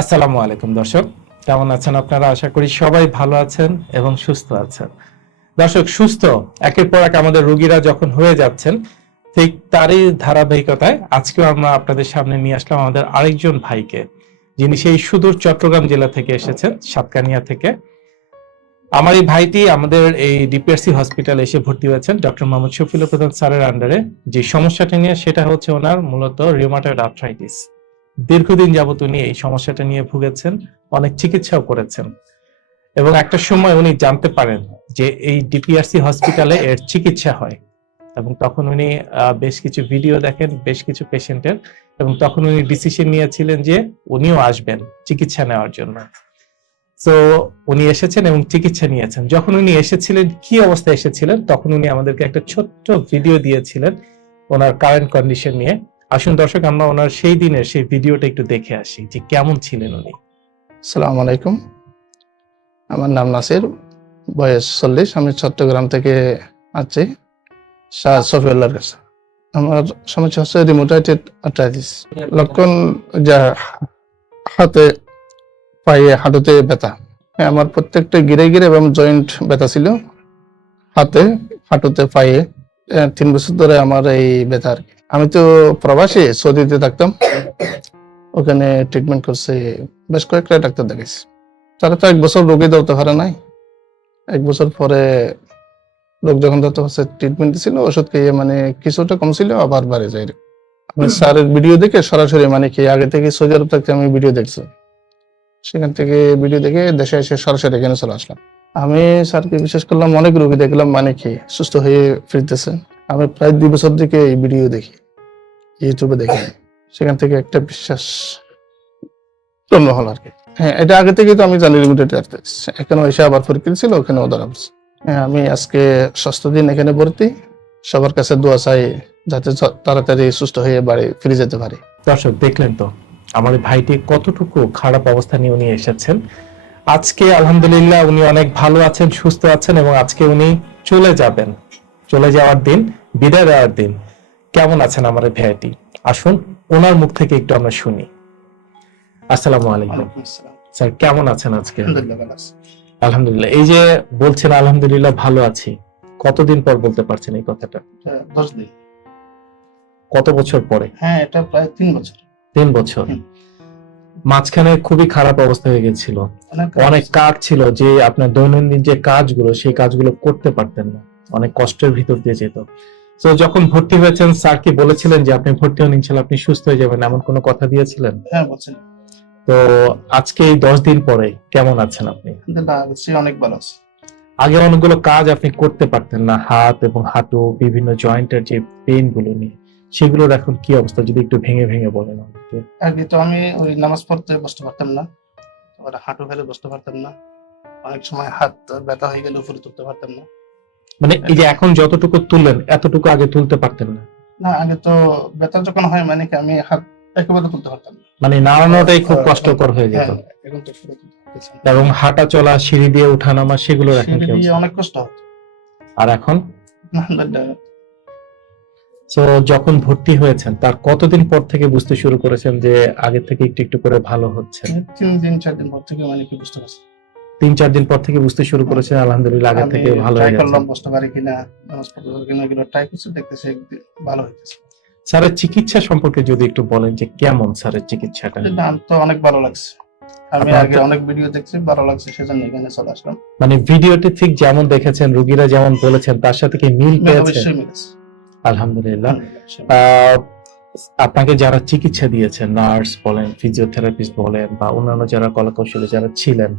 আসসালামু আলাইকুম, দর্শক। কেমন আছেন আপনারা? আশা করি সবাই ভালো আছেন এবং সুস্থ আছেন। দর্শক, সুস্থ একের পর এক আমাদের রোগীরা যখন হয়ে যাচ্ছেন, ঠিক তারই ধারাবাহিকতায় আজকেও আমরা আপনাদের সামনে নিয়ে আসলাম আমাদের আরেকজন ভাইকে, যিনি সেই সুদূর চট্টগ্রাম জেলা থেকে এসেছেন, সাতকানিয়া থেকে। আমার এই ভাইটি আমাদের এই ডিপিআরসি হসপিটালে এসে ভর্তি হয়েছেন, ডক্টর মোহাম্মদ শফিল প্রধান স্যারের আন্ডারে। যে সমস্যাটা নিয়ে সেটা হচ্ছে ওনার মূলত রিউমাটয়েড আর্থ্রাইটিস দীর্ঘদিন যাবত উনি এই সমস্যাটা নিয়ে ভুগেছেন, অনেক চিকিৎসাও করেছেন। এবং একটা সময় উনি জানতে পারেন যে এই ডিপিআরসি হসপিটালে এর চিকিৎসা হয়। এবং তখন উনি বেশ কিছু ভিডিও দেখেন, বেশ কিছু পেশেন্টের এবং তখন উনি ডিসিশন নিয়েছিলেন যে উনিও আসবেন চিকিৎসা নেওয়ার জন্য। তো উনি এসেছেন এবং চিকিৎসা নিয়েছেন। যখন উনি এসেছিলেন, কি অবস্থায় এসেছিলেন? তখন উনি আমাদেরকে একটা ছোট্ট ভিডিও দিয়েছিলেন ওনার কারেন্ট কন্ডিশন নিয়ে। আসুন দর্শক আমরা ওনার সেই দিনের সেই ভিডিওটা একটু দেখে আসি যে কেমন ছিলেন উনি। আসসালামু আলাইকুম। আমার নাম নাসির বয়স চল্লিশ আমি চট্টগ্রাম থেকে আছি শাহ সফিউল্লাহর কাছে। আমার সমস্যা হচ্ছে রিমোটাইটেড আর্থ্রাইটিস লক্ষণ যা হাতে পায়ে হাঁটুতে ব্যথা। হ্যাঁ, আমার প্রত্যেকটা গিরে গিরে এবং জয়েন্ট ব্যথা ছিল। হাতে হাঁটুতে পায়ে তিন বছর ধরে আমার এই ব্যথা আর কি। আমি তো প্রবাসী, সৌদিতে থাকতাম। ওখানে ট্রিটমেন্ট করছে বেশ কয়েকটা ডাক্তার দেখেছি তারা তো এক বছর রোগী ধরতে পারে নাই। এক বছর পরে রোগ যখন ধরতে হচ্ছে ট্রিটমেন্ট ছিল ওষুধ খেয়ে মানে কিছুটা কমছিল, আবার বাড়ে যায়। আমি স্যারের ভিডিও দেখে সরাসরি মানে কি আগে থেকে সৌদি আরব থাকতে আমি ভিডিও দেখছি। সেখান থেকে ভিডিও দেখে দেশে এসে সরাসরি এখানে চলে আসলাম। আমি স্যারকে বিশেষ করলাম, অনেক রোগী দেখলাম মানে কি সুস্থ হয়ে ফিরতেছে। আমি প্রায় দুই বছর থেকে এই ভিডিও দেখি ইউটিউবে দেখি। সেখান থেকে একটা বিশ্বাস জন্ম হলো আর কি। হ্যাঁ এটা আগে থেকে তো আমি জানি লিমিটেড এখানে এসে আবার পরীক্ষা ছিল ওখানে ধরা হ্যাঁ আমি আজকে ষষ্ঠ দিন এখানে ভর্তি। সবার কাছে দোয়া চাই যাতে তাড়াতাড়ি সুস্থ হয়ে বাড়ি ফিরে যেতে পারি। দর্শক, দেখলেন তো, আমার ভাইটি কতটুকু খারাপ অবস্থা নিয়ে উনি এসেছেন। আজকে আলহামদুলিল্লাহ উনি অনেক ভালো আছেন, সুস্থ আছেন এবং আজকে উনি চলে যাবেন। চলে যাওয়ার দিন বিদায় দেওয়ার দিন। কেমন আছেন আমার এই ভাইটি? আসুন ওনার মুখ থেকে একটু আমরা শুনি। আসসালামু আলাইকুম। স্যার কেমন আছেন আজকে। আলহামদুলিল্লাহ এই যে বলছেন আলহামদুলিল্লাহ ভালো আছি। কতদিন পর বলতে পারছেন এই কথাটা? দশ দিন। কত বছর পরে? হ্যাঁ এটা প্রায় তিন বছর। তিন বছর। মাঝখানে খুবই খারাপ অবস্থা হয়ে গেছিল। অনেক কাজ ছিল যে আপনার দৈনন্দিন যে কাজগুলো সেই কাজগুলো করতে পারতেন না। অনেক কষ্টের ভিতর দিয়ে যেত। তো যখন ভর্তি হয়েছেন স্যার কি বলেছিলেন যে আপনি ভর্তি হন ইনশাল্লাহ আপনি সুস্থ হয়ে যাবেন এমন কোনো কথা দিয়েছিলেন? হ্যাঁ বলছেন তো আজকে এই দশ দিন পরে কেমন আছেন আপনি? অনেক ভালো আছে। আগে অনেকগুলো কাজ আপনি করতে পারতেন না হাত এবং হাঁটু বিভিন্ন জয়েন্টের যে পেনগুলো নিয়ে সেগুলোর এখন কি অবস্থা যদি একটু ভেঙে ভেঙে বলেন আমাকে। আগে তো আমি ওই নামাজ পড়তে বসতে পারতাম না হাঁটু ফেলে বসতে পারতাম না অনেক সময় হাত ব্যথা হয়ে গেলে উপরে তুলতে পারতাম না। মানে এই যে এখন যতটুকু তুললেন এতটুকু আগে তুলতে পারতেন না? না আগে তো ব্যথা যখন হয় মানে কি আমি হাত একেবারে তুলতে পারতাম না। মানে নাড়ানোটাই খুব কষ্টকর হয়ে যেত। হ্যাঁ, এখন তো এবং হাঁটা চলা সিঁড়ি দিয়ে উঠানামা সেগুলো এখন অনেক কষ্ট হতো। আর এখন? তো যখন ভর্তি হয়েছেন তার কতদিন পর থেকে বুঝতে শুরু করেছেন যে আগে থেকে একটু একটু করে ভালো হচ্ছে? তিন দিন চার দিন পর থেকে মানে কি বুঝতে পারছি তিন চার দিন পর থেকে বুঝতে শুরু করেছেন আলহামদুলিল্লাহ আগে থেকে ভালো হয়ে গেছে। কিনা কিনা ট্রাই করছি দেখতেছি ভালো হইতেছে। স্যারের চিকিৎসা সম্পর্কে যদি একটু বলেন যে কেমন স্যারের চিকিৎসাটা? নাম তো অনেক ভালো লাগছে। আমি আগে অনেক ভিডিও দেখছি ভালো লাগছে সেজন্য এখানে চলে আসলাম। মানে ভিডিওটি ঠিক যেমন দেখেছেন রোগীরা যেমন বলেছেন তার সাথে কি মিল পেয়েছে? আলহামদুলিল্লাহ। আপনাকে যারা চিকিৎসা দিয়েছেন নার্স বলেন ফিজিওথেরাপিস্ট বলেন বা অন্যান্য যারা কলাকৌশলী যারা ছিলেন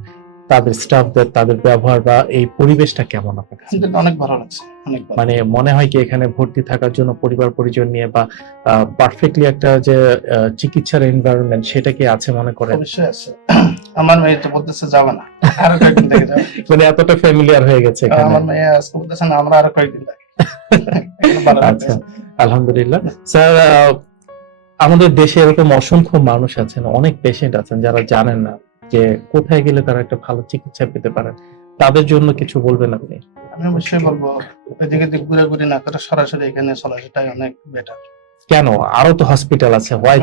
তাদের স্টাফদের তাদের ব্যবহার বা এই পরিবেশটা কেমন আপনার কাছে? অনেক ভালো লাগছে মানে মনে হয় কি এখানে ভর্তি থাকার জন্য পরিবার পরিজন নিয়ে বা পারফেক্টলি একটা যে চিকিৎসার এনভায়রনমেন্ট সেটা কি আছে মনে অবশ্যই আছে। আমার মেয়ে তো বলতেছে যাবে না আরও কয়েকদিন থেকে যাবে। মানে এতটা ফ্যামিলিয়ার হয়ে গেছে এখানে। আমার মেয়ে আজকে বলতেছে না আমরা আরও কয়েকদিন থাকি। আচ্ছা আলহামদুলিল্লাহ। স্যার আমাদের দেশে এরকম অসংখ্য মানুষ আছেন অনেক পেশেন্ট আছেন যারা জানেন না। যে কোথায় গেলে তারা একটা ভালো চিকিৎসা পেতে পারেন তাদের জন্য কিছু বলবেন আপনি? আমি অবশ্যই বলব এদিকে দিক ঘুরে ঘুরে না করে সরাসরি এখানে চলে অনেক বেটার কেন? আরও তো হসপিটাল আছে হোয়াই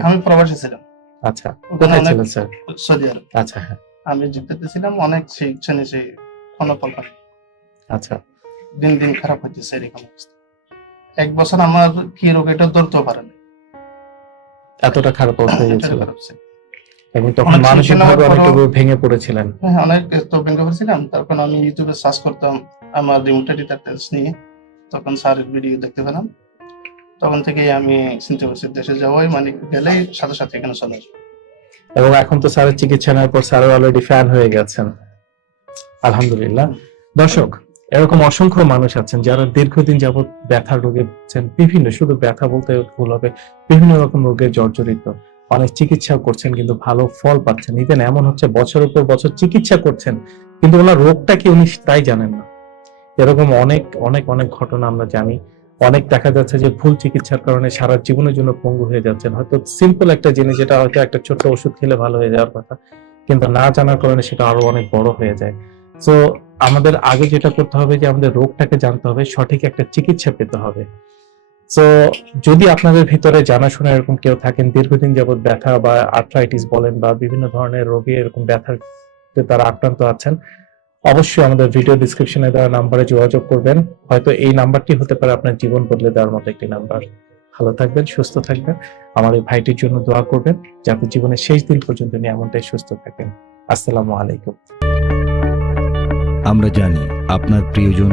আমি প্রবাসী ছিলাম। আচ্ছা কোথায় ছিলেন স্যার? সৌদি আরব। আচ্ছা হ্যাঁ। আমি জিদ্দাতে ছিলাম অনেক শিখছে নিছে ফলাফল আচ্ছা। দিন দিন খারাপ হইতেছে এরকম অবস্থা। এক বছর আমার কি রোগ এটা ধরতেও পারে না এতটা খারাপ অবস্থা হয়ে এবং তখন অনেক মানসিক শিক্ষা ভাবে নেওয়ার অনেকটুকু ভেঙে পড়েছিলেন। হ্যাঁ অনেক তো ভেঙে পড়েছিলাম তারপর আমি ইউটিউবে সার্চ করতাম আমার নিয়ে। তখন স্যারের ভিডিও দেখতে পেলাম। তখন থেকেই আমি চিন্তা করছি দেশে যাওয়াই মানে গেলেই সাথে সাথে এখানে চলে আসব এবং এখন তো স্যারের চিকিৎসা নেওয়ার পর স্যার অলরেডি ফ্যান হয়ে গেছেন। আলহামদুলিল্লাহ। দর্শক এরকম অসংখ্য মানুষ আছেন যারা দীর্ঘদিন যাবত ব্যথা রোগে বিভিন্ন শুধু ব্যথা বলতে ভুল হবে বিভিন্ন রকম রোগে জর্জরিত। অনেক চিকিৎসা করছেন, কিন্তু ভালো ফল পাচ্ছেন। ইভেন এমন হচ্ছে, বছরের পর বছর চিকিৎসা করছেন, কিন্তু ওনার রোগটা কি উনি তাই জানেন না। এরকম অনেক অনেক অনেক ঘটনা আমরা জানি। অনেক দেখা যাচ্ছে যে ভুল চিকিৎসার কারণে সারা জীবনের জন্য পঙ্গু হয়ে যাচ্ছেন। হয়তো সিম্পল একটা জিনিস, যেটা হয়তো একটা ছোট্ট ওষুধ খেলে ভালো হয়ে যাওয়ার কথা, কিন্তু না জানার কারণে সেটা আরও অনেক বড় হয়ে যায়। তো আমাদের আগে যেটা করতে হবে যে আমাদের রোগটাকে জানতে হবে, সঠিক একটা চিকিৎসা পেতে হবে। তো যদি আপনাদের ভিতরে জানাশোনা এরকম কেউ থাকেন, দীর্ঘদিন যাবত ব্যথা বা আর্থ্রাইটিস বলেন বা বিভিন্ন ধরনের রোগে এরকম ব্যথার তারা আক্রান্ত আছেন, অবশ্যই আমাদের ভিডিও ডিসক্রিপশনে দেওয়া নাম্বারে যোগাযোগ করবেন। হয়তো এই নাম্বারটি হতে পারে আপনার জীবন বদলে দেওয়ার মতো একটি নাম্বার ভালো থাকবেন, সুস্থ থাকবেন। আমার এই ভাইটির জন্য দোয়া করবেন, যাতে জীবনের শেষ দিন পর্যন্ত নিয়ে এমনটাই সুস্থ থাকেন। আসসালামু আলাইকুম। আমরা জানি আপনার প্রিয়জন